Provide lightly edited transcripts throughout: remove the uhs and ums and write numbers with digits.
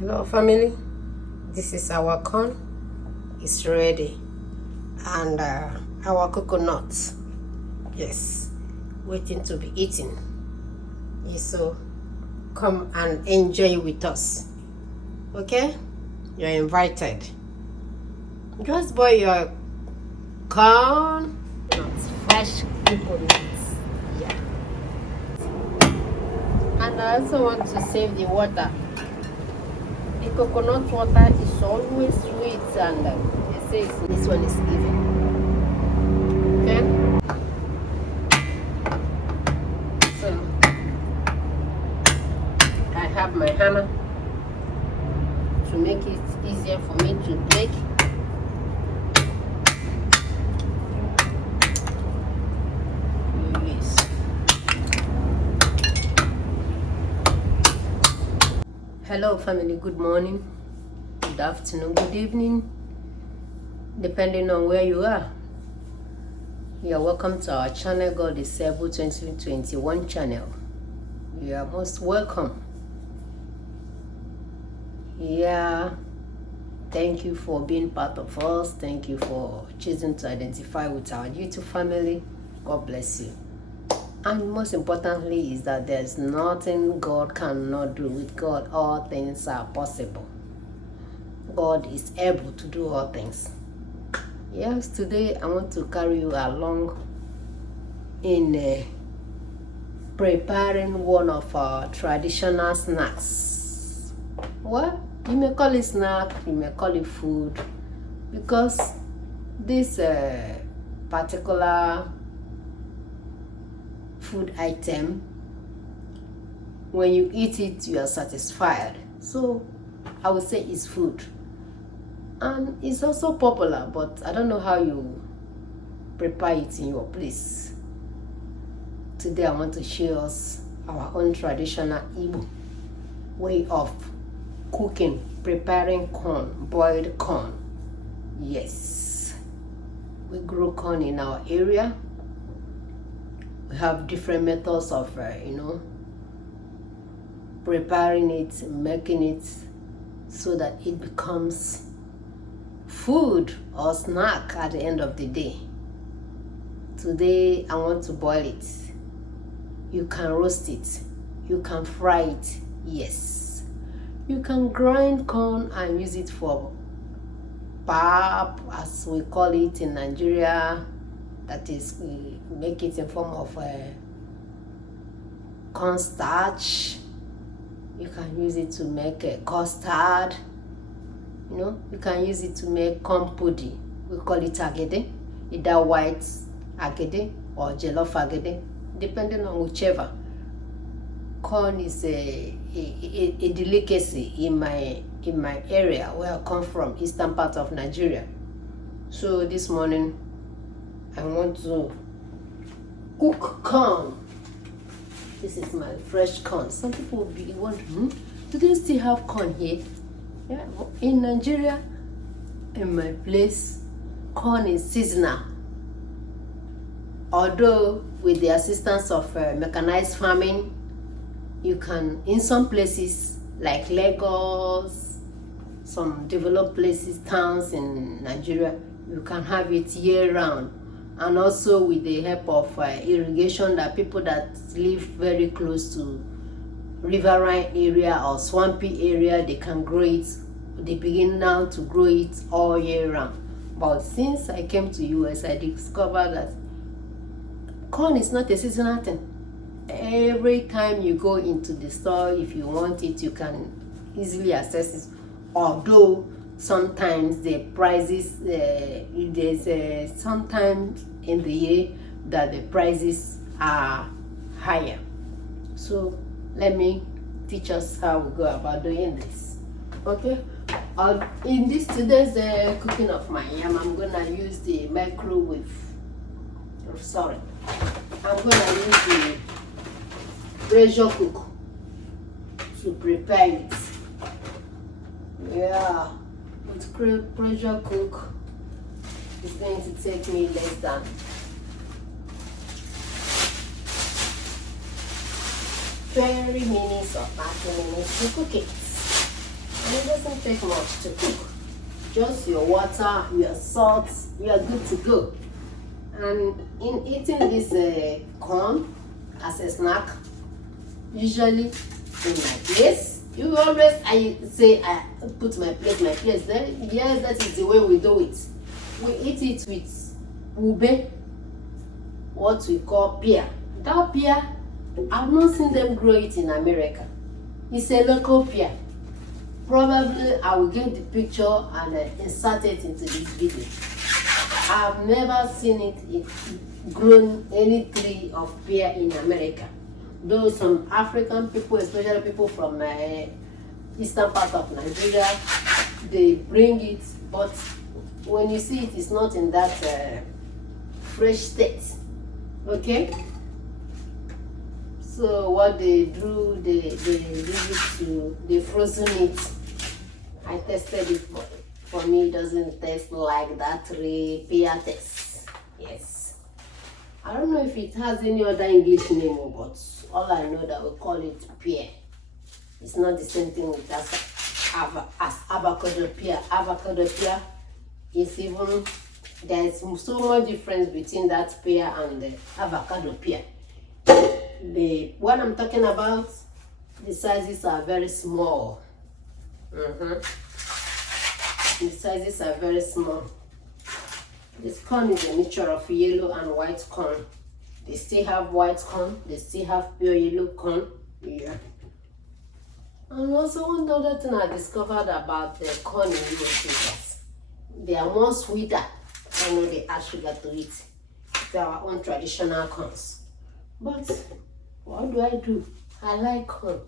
Hello family, this is our corn. It's ready, and our coconut, yes, waiting to be eaten. Yes, so come and enjoy with us. Okay, you're invited. Just boil your corn, not fresh coconuts. Yeah, and I also want to save the water. The coconut water is always sweet, and they say this one is even. Okay, so I have my hammer to make it easier for me to break. Yes. Hello family, good morning, good afternoon, good evening, depending on where you are. You are welcome to our channel, God is Able 2021 channel. You are most welcome. Yeah, thank you for being part of us. Thank you for choosing to identify with our YouTube family. God bless you. And most importantly is that there's nothing God cannot do. With God, all things are possible. God is able to do all things. Yes, today I want to carry you along in preparing one of our traditional snacks. Well, you may call it snack, you may call it food, because this particular food item, when you eat it, you are satisfied. So I would say it's food. And it's also popular, but I don't know how you prepare it in your place. Today I want to show us our own traditional Igbo way of cooking, preparing corn, boiled corn. Yes, we grow corn in our area. We have different methods of preparing it, making it so that it becomes food or snack at the end of the day. Today I want to boil it. You can roast it, you can fry it, yes. You can grind corn and use it for pap, as we call it in Nigeria. That is, we make it in form of cornstarch. You can use it to make a custard. You can use it to make corn pudding. We call it agede, either white agede or jollof agede, depending on whichever. Corn is a delicacy in my area where I come from, eastern part of Nigeria. So this morning I want to cook corn. This is my fresh corn. Some people will be wondering, do they still have corn here? Yeah, in Nigeria, in my place, corn is seasonal. Although with the assistance of mechanized farming, you can, in some places like Lagos, some developed places, towns in Nigeria, you can have it year round. And also with the help of irrigation, that people that live very close to riverine area or swampy area, they can grow it. They begin now to grow it all year round. But since I came to US, I discovered that corn is not a seasonal thing. Every time you go into the store, if you want it, you can easily access it. Although sometimes the prices, there's sometimes in the year that the prices are higher. So let me teach us how we go about doing this. Okay, in this today's cooking of my yam, I'm gonna use the microwave. I'm gonna use the pressure cook to prepare it. Yeah, with pressure cook, it's going to take me less than 30 minutes or 30 minutes to cook it. And it doesn't take much to cook. Just your water, your salt, you are good to go. And in eating this corn as a snack, usually in my place, you always, I say, I put my place there. Yes, that is the way we do it. We eat it with ube, what we call pear. That pear, I've not seen them grow it in America. It's a local pear. Probably I will get the picture and insert it into this video. I've never seen it grown any tree of pear in America. Though some African people, especially people from eastern part of Nigeria, they bring it, but when you see it, it's not in that fresh state. Okay? So what they do, they leave it to, they frozen it. I tested it, but for me it doesn't taste like that pear taste. Yes. I don't know if it has any other English name, but all I know that we call it pear. It's not the same thing with as avocado pear. Avocado pear is even, there's so much difference between that pear and the avocado pear. What I'm talking about, the sizes are very small. The sizes are very small. This corn is a mixture of yellow and white corn. They still have white corn, they still have pure yellow corn. Yeah. And also one other thing I discovered about the corn in US, they are more sweeter. I know they add sugar to it. It's our own traditional corns. But what do? I like corn.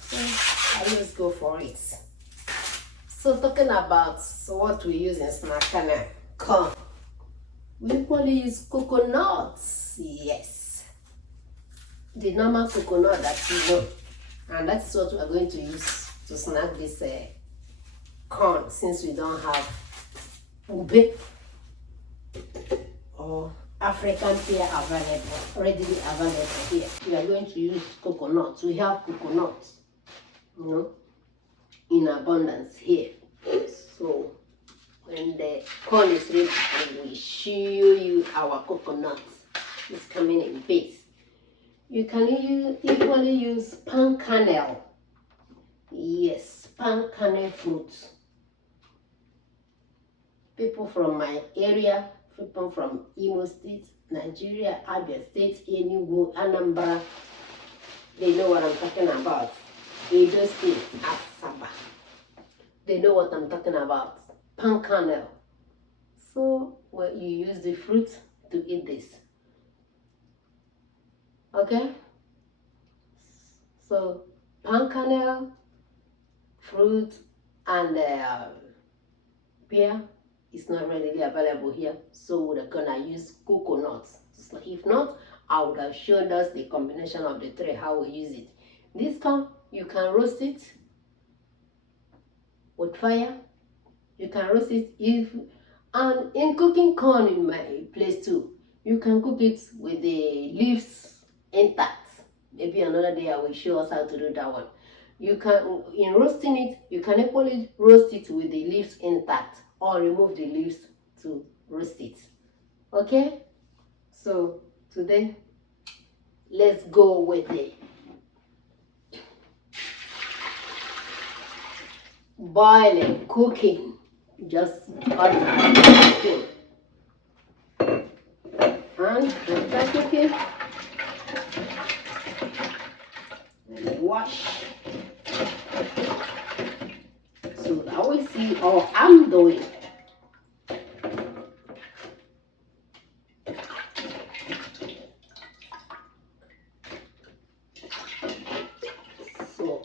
So I always go for it. So talking about what we use in snack corn. We equally use coconuts. Yes. The normal coconut that you know. And that's what we are going to use to snack this corn, since we don't have ube or African pear readily available here. We are going to use coconuts. We have coconuts, in abundance here. So when the corn is ready, I will show you our coconuts. It's coming in base. You can equally use palm kernel. Yes, palm kernel fruits. People from my area, people from Imo State, Nigeria, Abia State, Enugu, Anambra, they know what I'm talking about. Edo State, Asaba, they know what I'm talking about. Palm kernel. So when you use the fruit to eat this. Okay? So palm kernel, fruit, and pear is not readily available here, so we're gonna use coconuts. So if not, I would have shown us the combination of the three, how we use it. This corn, you can roast it with fire. You can roast it and in cooking corn in my place too, you can cook it with the leaves intact. Maybe another day I will show us how to do that one. You can, in roasting it, you can equally roast it with the leaves intact or remove the leaves to roast it. Okay? So today, let's go with the boiling, cooking, just ordinary cooking. And after cooking, let me wash. So that we see how I'm doing. So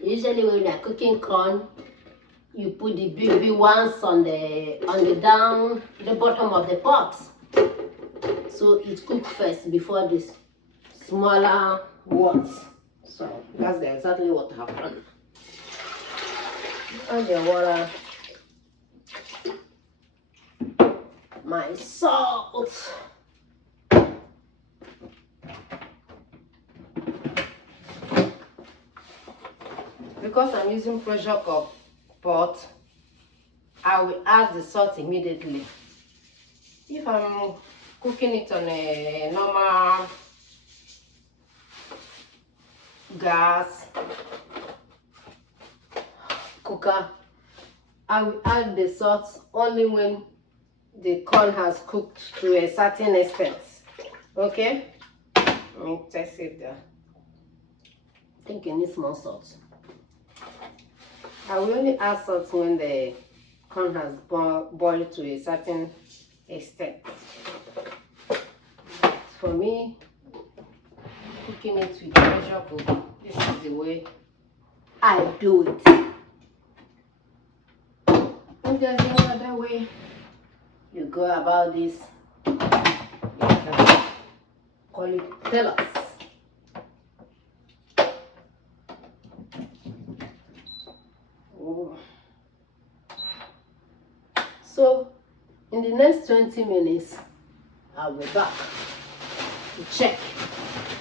usually when you're cooking corn, you put the baby ones on the bottom of the pot. So it cooks first before this smaller ones. So that's exactly what happened. Add the water, my salt, because I'm using pressure pot, I will add the salt immediately. If I'm cooking it on a normal gas cooker, I will add the salt only when the corn has cooked to a certain extent. Okay, let me test it there. I think you need more salt. I will only add salt when the corn has boiled to a certain extent. For me, cooking it with pressure cooker, this is the way I do it. If there's any other way you go about this, you can call it, tell us. Oh. So in the next 20 minutes, I'll be back to check,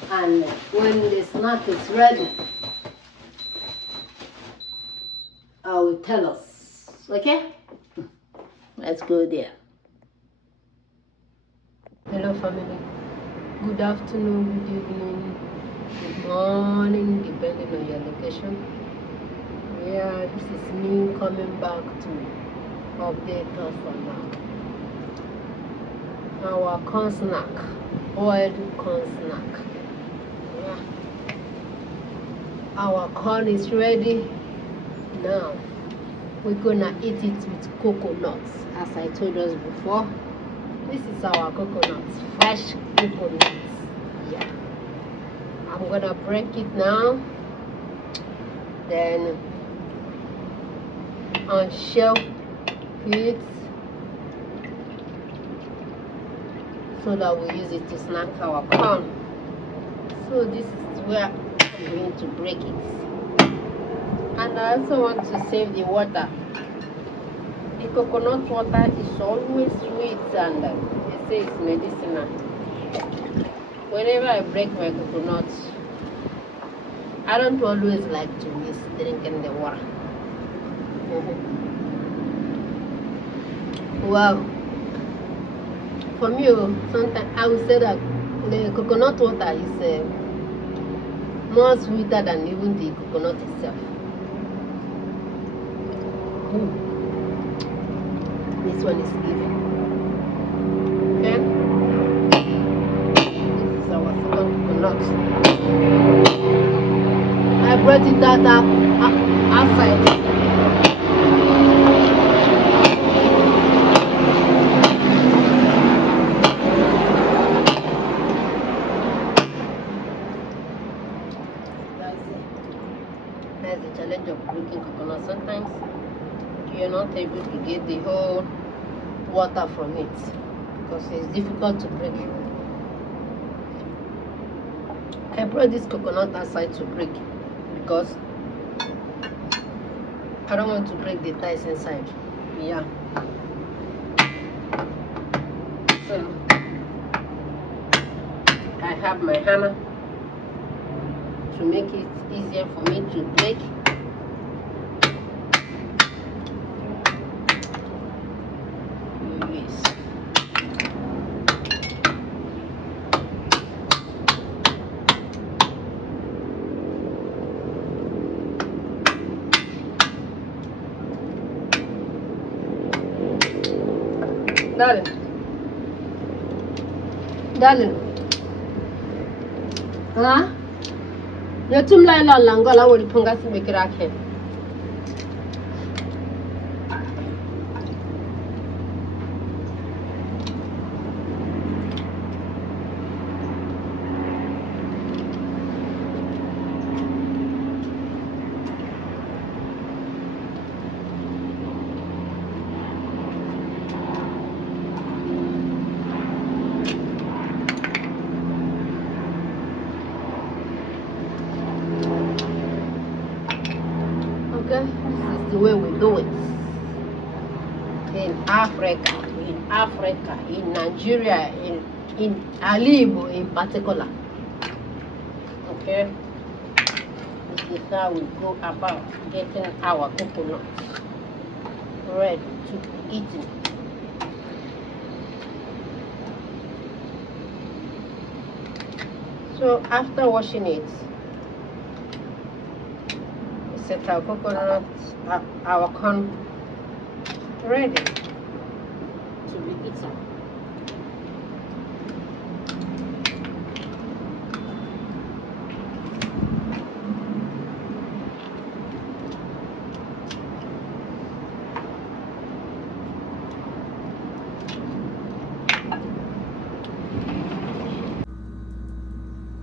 and when the snack is ready, I will tell us. Okay, let's go there. Hello family, good afternoon, good evening, good morning, depending on your location. Yeah, this is me coming back to update us on our corn snack, boiled corn snack. Yeah, our corn is ready. Now we're gonna eat it with coconuts, as I told us before. This is our coconuts, fresh coconuts. Yeah, I'm gonna break it now, then unshell it so that we use it to snack our corn. So this is where I'm going to break it. And I also want to save the water. The coconut water is always sweet, and they say it's medicinal. Whenever I break my coconuts, I don't always like to miss drinking the water. Wow. For me, sometimes I would say that the coconut water is more sweeter than even the coconut itself. This one is given. Okay? This is our second coconut. I brought it outside. That's the challenge of breaking coconut. Sometimes you're not able to get the whole water from it because it's difficult to break. I brought this coconut outside to break because I don't want to break the ties inside. Yeah. So I have my hammer to make it easier for me to break. Darling, huh? You too la langola will punga si mikirake. Okay, this is the way we do it in Africa, in Nigeria, in Alibo in particular. Okay, This is how we go about getting our coconut ready to be eaten. So after washing it, we set our coconut, our corn ready to be eaten.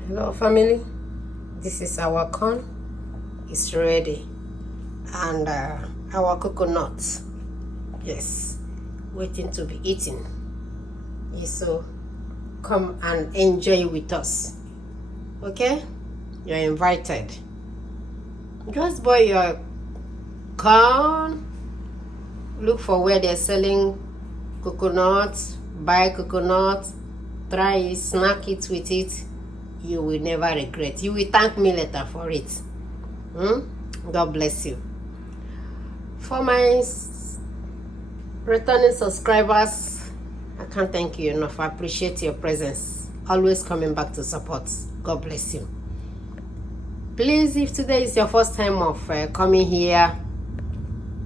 Hello family, this is our corn. It's ready, and our coconut, yes, waiting to be eaten. Yes, so come and enjoy with us. Okay, you're invited. Just buy your corn, look for where they're selling coconut, buy coconut, try it, snack it with it. You will never regret. You will thank me later for it. God bless you. For my returning subscribers, I can't thank you enough. I appreciate your presence. Always coming back to support. God bless you. Please, if today is your first time of coming here,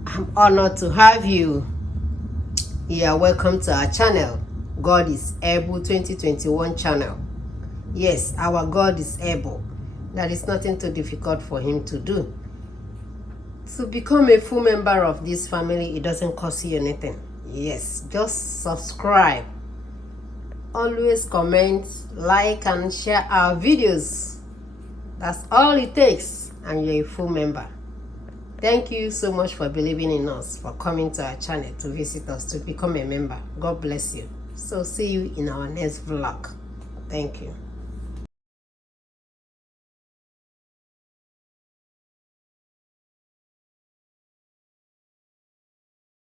I'm honored to have you. You are welcome to our channel. God is Able 2021 channel. Yes, our God is able. There is nothing too difficult for him to do. To become a full member of this family, it doesn't cost you anything. Yes, just subscribe. Always comment, like, and share our videos. That's all it takes, and you're a full member. Thank you so much for believing in us, for coming to our channel to visit us, to become a member. God bless you. So see you in our next vlog. Thank you.